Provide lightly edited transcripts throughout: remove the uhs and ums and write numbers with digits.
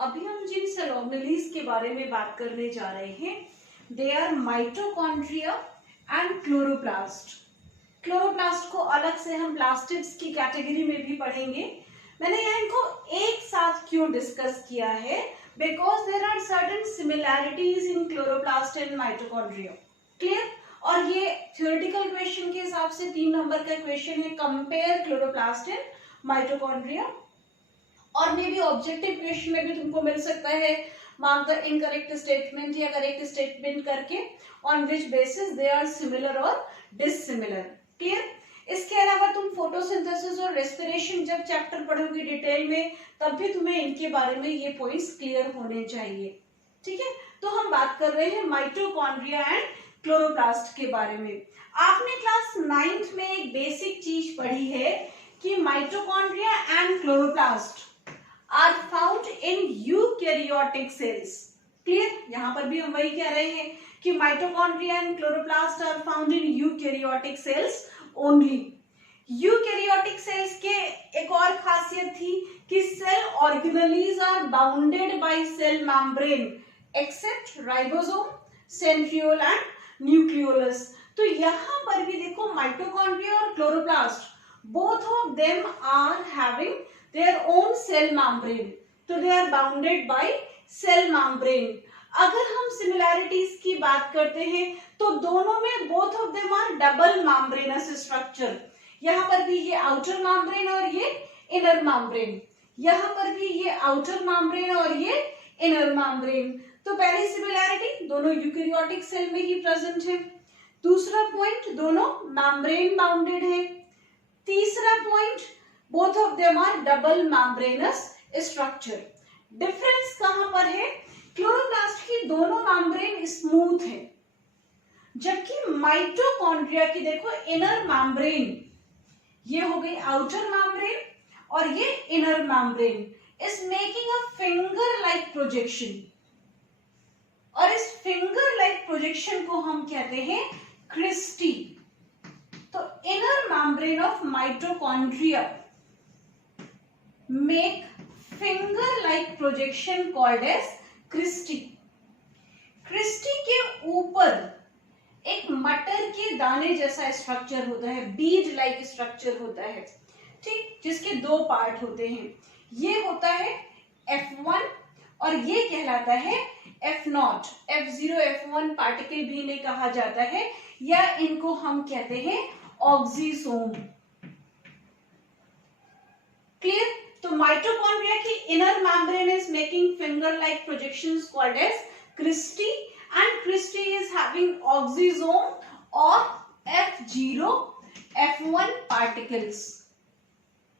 अभी हम जिन cell organelles के बारे में बात करने जा रहे हैं they are mitochondria and chloroplast. Chloroplast को अलग से हम प्लास्टिड्स की कैटेगरी में भी पढ़ेंगे। मैंने यहाँ इनको एक साथ क्यों डिस्कस किया है, because there are certain similarities in chloroplast and mitochondria. Clear? और ये थ्योरेटिकल क्वेश्चन के हिसाब से 3 नंबर का क्वेश्चन है, कंपेयर क्लोरोप्लास्ट एंड माइटोकॉन्ड्रिया। और मे बी ऑब्जेक्टिव क्वेश्चन में भी तुमको मिल सकता है, मार्क द इनकरेक्ट स्टेटमेंट या करेक्ट स्टेटमेंट करके on which basis they are similar और डिसिमिलर। क्लियर? इसके अलावा तुम फोटोसिंथेसिस और रेस्पिरेशन जब चैप्टर पढ़ोगी डिटेल में, तब भी तुम्हें इनके बारे में ये पॉइंट्स क्लियर होने चाहिए। ठीक है, तो हम बात कर रहे हैं माइटोकॉन्ड्रिया एंड क्लोरोप्लास्ट के बारे में। आपने क्लास 9th में एक बेसिक चीज पढ़ी है कि mitochondria and chloroplast are found in eukaryotic cells. Clear? यहां पर भी हम वही कह रहे हैं कि mitochondria and chloroplast are found in eukaryotic cells only. Eukaryotic cells के एक और खासियत थी कि cell organelles are bounded by cell membrane except ribosome, centriole and nucleolus. तो यहाँ पर भी देखो माइटोकॉन्ड्रिया और chloroplast both of them are having their own cell membrane, so they are bounded by cell membrane। अगर हम similarities की बात करते हैं तो दोनों में both of them are double membranous structure। यहाँ पर भी ये outer membrane और ये inner membrane, यहाँ पर भी ये outer membrane और ये inner membrane। तो पहली सिमिलैरिटी, दोनों यूकैरियोटिक सेल में ही प्रेजेंट है। दूसरा पॉइंट, दोनों मेम्ब्रेन बाउंडेड है। तीसरा point, both of them are double membranous structure. Difference कहां पर है? क्लोरोप्लास्ट की दोनों मेम्ब्रेन स्मूथ है, जबकि माइटोकॉन्ड्रिया की देखो इनर मेम्ब्रेन, ये हो गई आउटर मेम्ब्रेन और ये inner membrane is making a finger like projection, और इस फिंगर लाइक प्रोजेक्शन को हम कहते हैं क्रिस्टी। तो inner membrane of mitochondria make finger like projection called as cristae. Cristae के ऊपर एक मटर के दाने जैसा स्ट्रक्चर होता है, बीज लाइक स्ट्रक्चर होता है, ठीक, जिसके 2 पार्ट होते हैं। ये होता है F1 और ये कहलाता है F0। F0 F1 पार्टिकल भी इन्हें कहा जाता है, या इनको हम कहते हैं ऑक्सीसोम। क्लियर? तो माइटोकॉन्ड्रिया की inner membrane is making finger like projections called as cristae, and cristae is having oxysome और F0 F1 particles।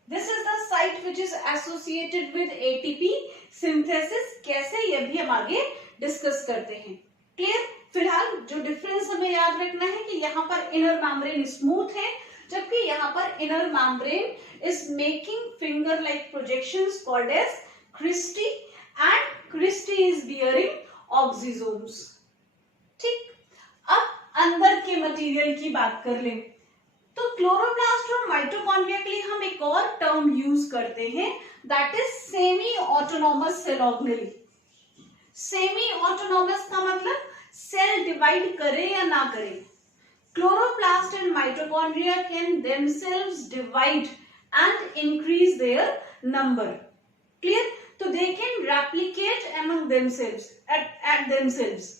This is the site which is associated with ATP synthesis। कैसे, ये भी हम आगे discuss करते हैं। क्लियर? फिलहाल जो डिफरेंस हमें याद रखना है कि यहाँ पर इनर मेम्ब्रेन स्मूथ है, जबकि यहाँ पर inner membrane is making finger like projections called as cristae, and cristae is bearing oxysomes. ठीक, अब अंदर के मटेरियल की बात कर लें तो क्लोरोप्लास्ट और माइटोकॉन्ड्रिया के लिए हम एक और टर्म यूज करते हैं, that is semi autonomous cell organelle. Semi autonomous का मतलब सेल डिवाइड करे या ना करे। Chloroplast and mitochondria can themselves divide and increase their number. Clear? तो they can replicate among themselves at themselves.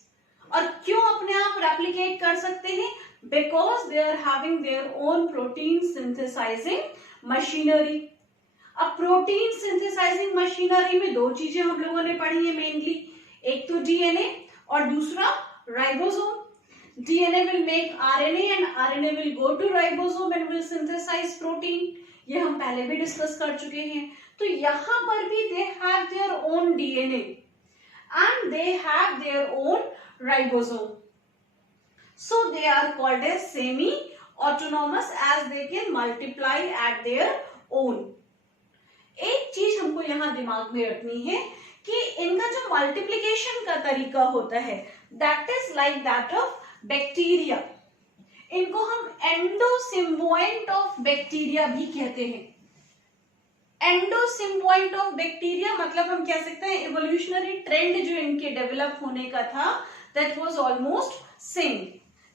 और क्यों अपने आप रेप्लिकेट कर सकते हैं? Because they are having their own protein synthesising machinery. अब प्रोटीन सिंथेसाइजिंग मशीनरी में 2 चीजें हम लोगों ने पढ़ी है मेनली, एक तो डीएनए और दूसरा ribosome. DNA will make RNA and RNA will go to ribosome and will synthesise protein. ये हम पहले भी डिस्कस कर चुके हैं। तो यहाँ पर भी they have their own DNA and they have their own ribosome, so they are called as semi autonomous as they can multiply at their own. एक चीज हमको यहाँ दिमाग में रखनी है कि इनका जो मल्टीप्लिकेशन का तरीका होता है that is like that of bacteria. इनको हम एंडोसिम्बायोट ऑफ बैक्टीरिया भी कहते हैं। एंडोसिम्बाइट ऑफ बैक्टीरिया, मतलब हम कह सकते हैं इवोल्यूशनरी ट्रेंड जो इनके डेवलप होने का था दैट वाज ऑलमोस्ट सेम।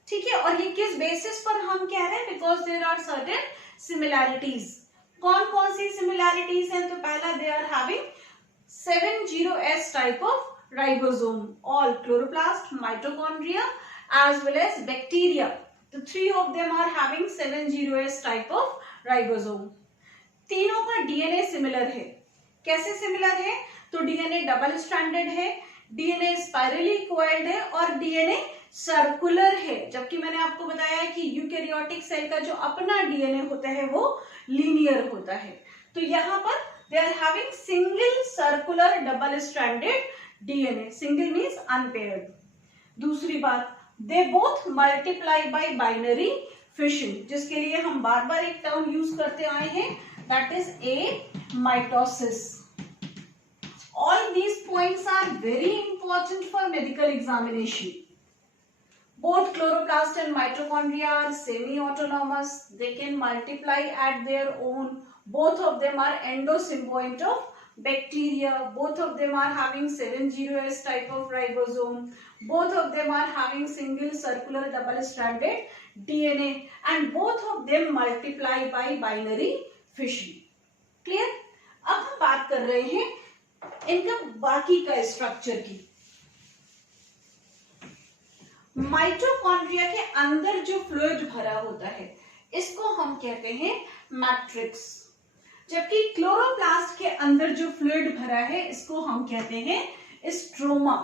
ठीक है, और ये किस बेसिस पर हम कह रहे हैं? Because there are certain similarities. कौन कौन सी सिमिलैरिटीज हैं? तो पहला, they are having 70S type of ribosome, all chloroplast, mitochondria as well as bacteria. The three of them are having 70S type of ribosome. तीनों का डीएनए सिमिलर है। कैसे सिमिलर है? तो डीएनए डबल स्ट्रैंडेड है, डीएनए स्पाइरली कोइल्ड है और DNA circular है। जबकि मैंने आपको बताया है कि यूकैरियोटिक सेल का जो अपना डीएनए होता है वो लीनियर होता है। तो यहाँ पर they are having single circular double stranded DNA. Single means unpaired. दूसरी बात, they both multiply by binary fission, जिसके लिए हम बार बार एक टर्म यूज करते आए हैं, that is a mitosis. All these points are very important for medical examination. Both chloroplast and mitochondria are semi-autonomous. They can multiply at their own. Both of them are endosymbiote of bacteria. Both of them are having 70S type of ribosome. Both of them are having single circular double-stranded DNA. And both of them multiply by binary fission. Clear? अब हम बात कर रहे हैं इनका बाकी का structure की। माइटोकॉन्ड्रिया के अंदर जो फ्लूइड भरा होता है इसको हम कहते हैं मैट्रिक्स, जबकि क्लोरोप्लास्ट के अंदर जो फ्लूइड भरा है इसको हम कहते हैं स्ट्रोमा।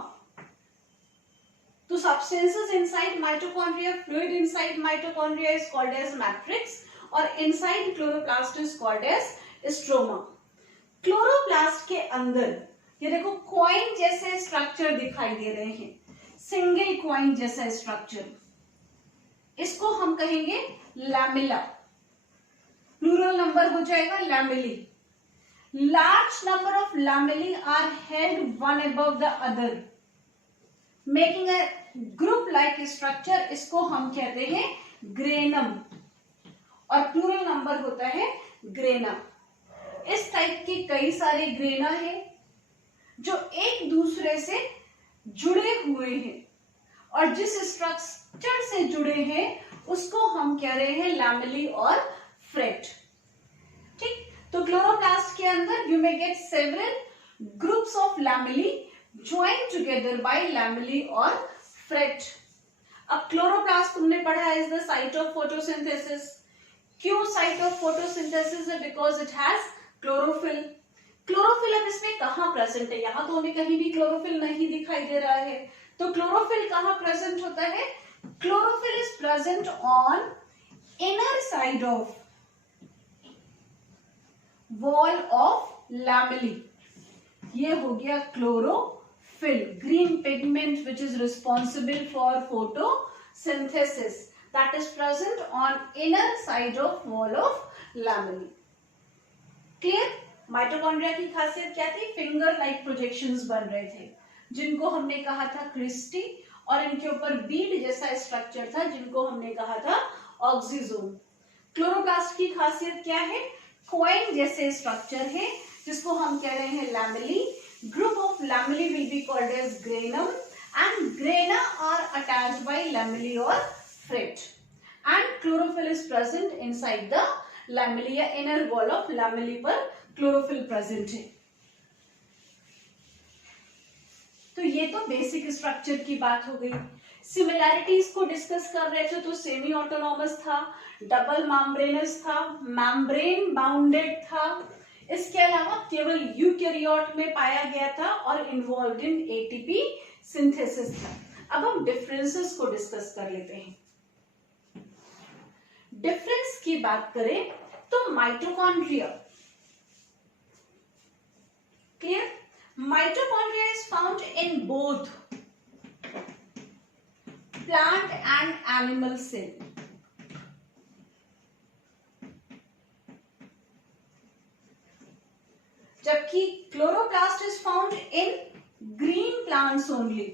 तो substances inside mitochondria, fluid inside mitochondria is called as matrix और inside chloroplast is called as stroma. Chloroplast के अंदर ये देखो कॉइन जैसे स्ट्रक्चर दिखाई दे रहे हैं, सिंगल कॉइन जैसा स्ट्रक्चर, इसको हम कहेंगे लैमेला। प्लूरल नंबर हो जाएगा lamellae. Large number of lamellae are held one above the other making a group like structure, इसको हम कहते हैं ग्रेनम और प्लूरल नंबर होता है ग्रेना। इस टाइप के कई सारे ग्रेना है जो एक दूसरे से जुड़े हुए हैं और जिस स्ट्रक्चर से जुड़े हैं उसको हम कह रहे हैं लैमेली और फ्रेट। ठीक, तो क्लोरोप्लास्ट के अंदर you may gate several groups of lamellae join together by lamellae और फ्रेट। अब क्लोरोप्लास्ट तुमने पढ़ा है is the site of photosynthesis. क्यों साइट ऑफ फोटोसिंथेसिस है? Because it has chlorophyll. Chlorophyll अब इसमें कहाँ प्रेजेंट है? यहाँ तो हमें कहीं भी क्लोरोफिल नहीं दिखाई दे रहा है, तो क्लोरोफिल कहाँ प्रेजेंट होता है? Chlorophyll is present on inner side of wall of lamellae. ये हो गया chlorophyll, green pigment which is responsible for photosynthesis, that is present on inner side of wall of lamellae. Clear? Mitochondria की खासियत क्या थी? Finger like projections बन रहे थे जिनको हमने कहा था क्रिस्टी, और इनके ऊपर बीड जैसा स्ट्रक्चर था जिनको हमने कहा था ऑक्सीजोम। क्लोरोप्लास्ट की खासियत क्या है? कॉइन जैसे स्ट्रक्चर है जिसको हम कह रहे हैं lamellae. Group of lamellae will be called as granum and grana are attached by lamellae और fret and chlorophyll is present inside the lamellae या इनर वॉल ऑफ लैमेली पर क्लोरोफिल प्रेजेंट है। तो ये तो बेसिक स्ट्रक्चर की बात हो गई। सिमिलैरिटीज को डिस्कस कर रहे थे तो सेमी ऑटोनॉमस था, डबल मेम्ब्रेनस था, मेम्ब्रेन बाउंडेड था, इसके अलावा केवल यूकैरियोट में पाया गया था और इन्वॉल्व इन एटीपी सिंथेसिस था। अब हम डिफरेंसेस को डिस्कस कर लेते हैं। डिफरेंस की बात करें तो mitochondria, clear? Mitochondria is found in both plant and animal cell. जबकि chloroplast is found in green plants only,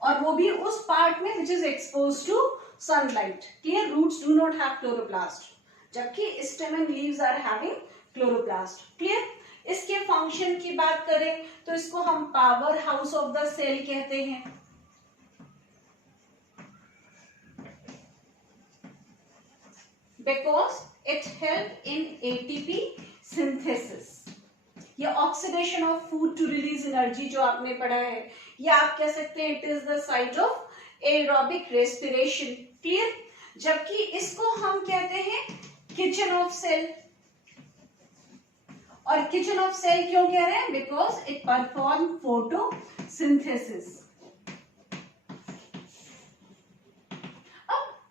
और वो भी उस पार्ट में which is exposed to sunlight. Clear? Roots do not have chloroplast. जबकि stamen leaves are having chloroplast. Clear? इसके function की बात करें तो इसको हम power house of the cell कहते हैं। Because it help in ATP synthesis। ये oxidation of food to release energy जो आपने पढ़ा है, या आप कह सकते हैं it is the site of aerobic respiration. Clear? जबकि इसको हम कहते हैं किचन ऑफ सेल। और किचन ऑफ सेल क्यों कह रहे हैं? Because it perform photosynthesis.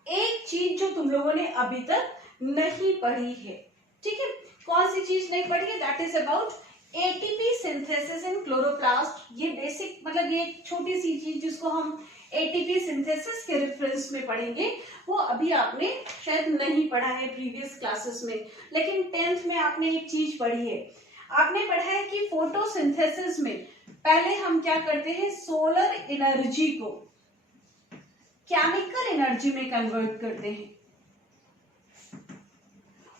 एक चीज जो तुम लोगों ने अभी तक नहीं पढ़ी है, ठीक है, कौन सी चीज नहीं पढ़ी है? That is about ATP synthesis in chloroplast. ये बेसिक, मतलब ये छोटी सी चीज जिसको हम एटीपी सिंथेसिस के रेफरेंस में पढ़ेंगे, वो अभी आपने शायद नहीं पढ़ा है प्रीवियस क्लासेस में, लेकिन 10th में आपने एक चीज पढ़ी है। आपने पढ़ा है कि फोटोसिंथेसिस में पहले हम क्या करते हैं, सोलर एनर्जी को केमिकल एनर्जी में कन्वर्ट करते हैं,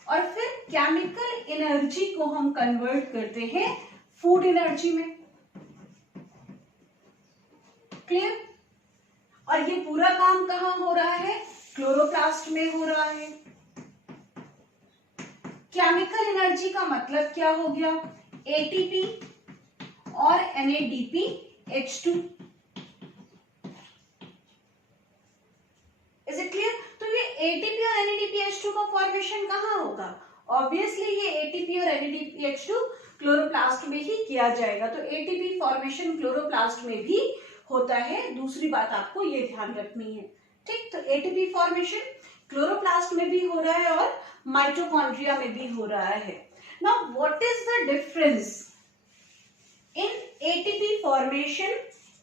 और फिर केमिकल एनर्जी को हम कन्वर्ट करते हैं फूड एनर्जी में। क्लियर? और ये पूरा काम कहाँ हो रहा है? क्लोरोप्लास्ट में हो रहा है। केमिकल एनर्जी का मतलब क्या हो गया? एटीपी और NADPH2। Is it clear? तो ये एटीपी और NADPH2 का फॉर्मेशन कहाँ होगा? ऑब्वियसली ये एटीपी और NADPH2 क्लोरोप्लास्ट में ही किया जाएगा। तो एटीपी फॉर्मेशन क्लोरोप्लास्ट में भी होता है। दूसरी बात आपको ये ध्यान रखनी है, ठीक? तो एटीपी फॉर्मेशन क्लोरोप्लास्ट में भी हो रहा है और माइटोकॉन्ड्रिया में भी हो रहा है। Now what is the difference in ATP formation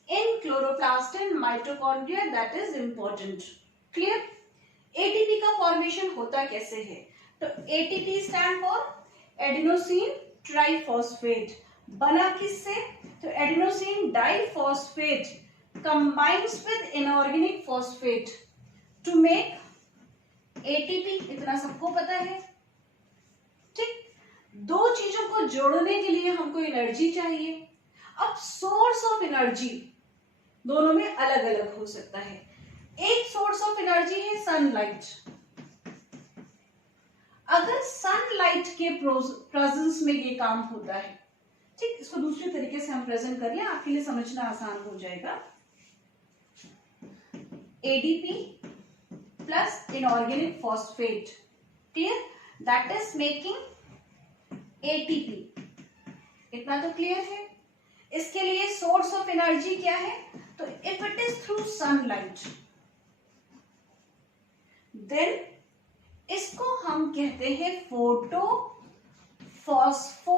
in chloroplast and mitochondria? That is important. Clear? ATP का फॉर्मेशन होता कैसे है? तो ATP stand for adenosine triphosphate. बना किससे? तो adenosine diphosphate combines with inorganic phosphate to make ATP. इतना सबको पता है, ठीक? दो चीजों को जोड़ने के लिए हमको एनर्जी चाहिए। अब सोर्स ऑफ एनर्जी दोनों में अलग अलग हो सकता है। एक सोर्स ऑफ एनर्जी है सनलाइट। अगर सनलाइट के प्रेजेंस में ये काम होता है, ठीक, इसको दूसरे तरीके से हम प्रेजेंट कर लें, आपके लिए समझना आसान हो जाएगा। ADP plus inorganic phosphate, clear? That is making ATP. इतना तो क्लियर है। इसके लिए सोर्स ऑफ एनर्जी क्या है? तो if it is through sunlight, then इसको हम कहते हैं फोटो फॉस्फोराइलेशन।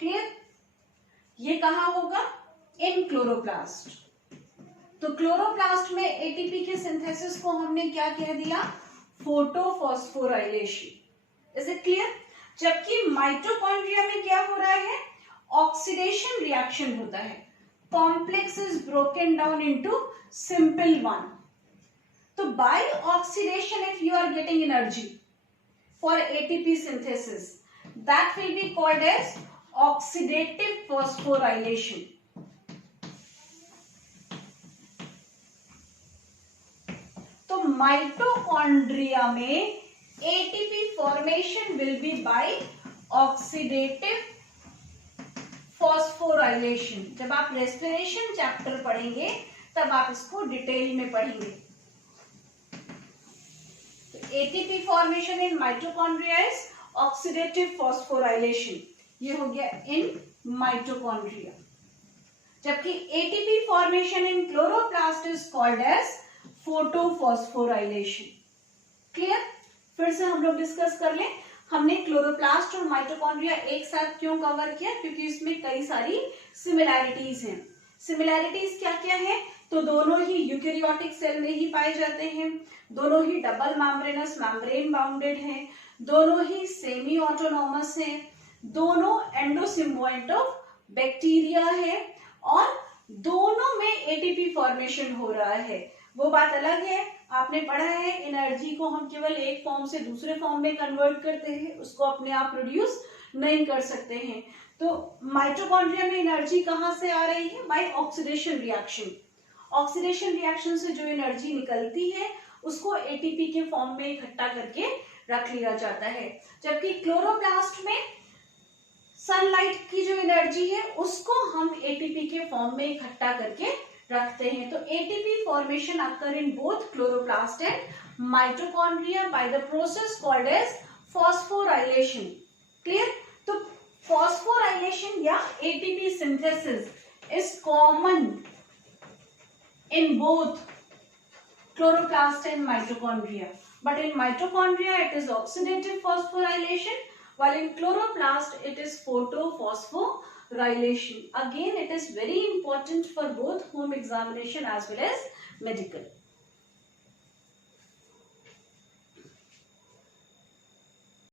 क्लियर? ये कहां होगा? इन क्लोरोप्लास्ट। तो क्लोरोप्लास्ट में एटीपी के सिंथेसिस को हमने क्या कह दिया? फोटोफॉस्फोराइलेशन। Is it clear? जबकि माइटोकॉन्ड्रिया में क्या हो रहा है? ऑक्सीडेशन रिएक्शन होता है। Complex is broken down into simple one. So by oxidation, if you are getting energy for ATP synthesis, that will be called as oxidative phosphorylation. तो mitochondria में ATP formation will be by oxidative phosphorylation. जब आप respiration chapter पढ़ेंगे तब आप इसको detail में पढ़ेंगे। ATP formation in mitochondria is oxidative phosphorylation. ये हो गया इन माइटोकॉन्ड्रिया। जबकि ATP formation in chloroplast is called as photophosphorylation. Clear? फिर से हम लोग डिस्कस कर लें। हमने क्लोरोप्लास्ट और माइटोकॉन्ड्रिया एक साथ क्यों कवर किया? क्योंकि इसमें कई सारी सिमिलैरिटीज हैं। सिमिलैरिटीज क्या क्या है? तो दोनों ही यूकैरियोटिक सेल में ही पाए जाते हैं, दोनों ही डबल मेम्ब्रेनस मेम्ब्रेन बाउंडेड हैं, दोनों ही सेमी ऑटोनॉमस हैं, दोनों एंडोसिम्बायोट ऑफ बैक्टीरिया है, और दोनों में एटीपी फॉर्मेशन हो रहा है वो बात अलग है। आपने पढ़ा है एनर्जी को हम केवल एक फॉर्म से दूसरे फॉर्म में कन्वर्ट करते हैं, उसको अपने आप प्रोड्यूस नहीं कर सकते हैं। तो माइटोकॉन्ड्रिया में एनर्जी कहाँ से आ रही है? By oxidation reaction. Oxidation reaction से जो एनर्जी निकलती है उसको एटीपी के फॉर्म में इकट्ठा करके रख लिया जाता है। जबकि क्लोरोप्लास्ट में सनलाइट की जो एनर्जी है उसको हम एटीपी के फॉर्म में इकट्ठा करके रखते हैं। तो ATP formation occur in both chloroplast and mitochondria by the process called as phosphorylation. Clear? तो फॉस्फोराइलेशन या ATP synthesis is common in both chloroplast and mitochondria, but in mitochondria it is oxidative phosphorylation, while in chloroplast it is photophosphorylation. Again, it is very important for both home examination as well as medical.